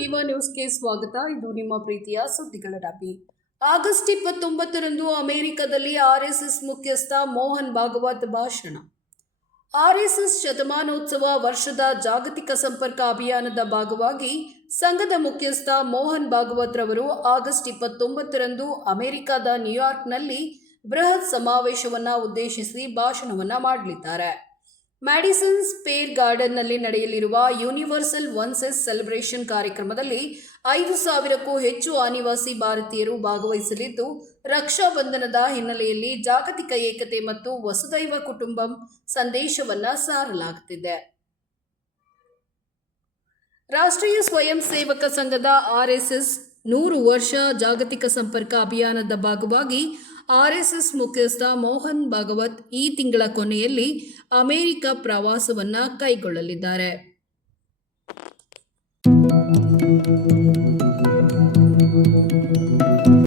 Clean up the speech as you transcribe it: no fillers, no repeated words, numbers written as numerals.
ವಿವಾ ನ್ಯೂಸ್ಗೆ ಸ್ವಾಗತ. ಇದು ನಿಮ್ಮ ಪ್ರೀತಿಯ ಸುದ್ದಿಗಳ ಡಬ್ಬಿ. ಆಗಸ್ಟ್ 29ರಂದು ಅಮೆರಿಕದಲ್ಲಿ ಆರ್ಎಸ್ಎಸ್ ಮುಖ್ಯಸ್ಥ ಮೋಹನ್ ಭಾಗವತ್ ಭಾಷಣ. ಆರ್ಎಸ್ಎಸ್ ಶತಮಾನೋತ್ಸವ ವರ್ಷದ ಜಾಗತಿಕ ಸಂಪರ್ಕ ಅಭಿಯಾನದ ಭಾಗವಾಗಿ ಸಂಘದ ಮುಖ್ಯಸ್ಥ ಮೋಹನ್ ಭಾಗವತ್ ರವರು ಆಗಸ್ಟ್ 29ರಂದು ಅಮೆರಿಕದ ನ್ಯೂಯಾರ್ಕ್ನಲ್ಲಿ ಬೃಹತ್ ಸಮಾವೇಶವನ್ನು ಉದ್ದೇಶಿಸಿ ಭಾಷಣವನ್ನು ಮಾಡಲಿದ್ದಾರೆ. ಮ್ಯಾಡಿಸನ್ ಸ್ಕ್ವೇರ್ ಗಾರ್ಡನ್ನಲ್ಲಿ ನಡೆಯಲಿರುವ ಯೂನಿವರ್ಸಲ್ ಒನ್ಸೆಸ್ ಸೆಲೆಬ್ರೇಷನ್ ಕಾರ್ಯಕ್ರಮದಲ್ಲಿ 5,000ಕ್ಕೂ ಹೆಚ್ಚು ಅನಿವಾಸಿ ಭಾರತೀಯರು ಭಾಗವಹಿಸಲಿದ್ದು, ರಕ್ಷಾ ಬಂಧನದ ಹಿನ್ನೆಲೆಯಲ್ಲಿ ಜಾಗತಿಕ ಏಕತೆ ಮತ್ತು ವಸುದೈವ ಕುಟುಂಬಂ ಸಂದೇಶವನ್ನು ಸಾರಲಾಗುತ್ತಿದೆ. ರಾಷ್ಟ್ರೀಯ ಸ್ವಯಂ ಸೇವಕ ಸಂಘದ ಆರ್ಎಸ್ಎಸ್ 100 ವರ್ಷ ಜಾಗತಿಕ ಸಂಪರ್ಕ ಅಭಿಯಾನದ ಭಾಗವಾಗಿ ಆರ್ಎಸ್ಎಸ್ ಮುಖ್ಯಸ್ಥ ಮೋಹನ್ ಭಾಗವತ್ ಈ ತಿಂಗಳ ಕೊನೆಯಲ್ಲಿ ಅಮೆರಿಕ ಪ್ರವಾಸವನ್ನು ಕೈಗೊಳ್ಳಲಿದ್ದಾರೆ.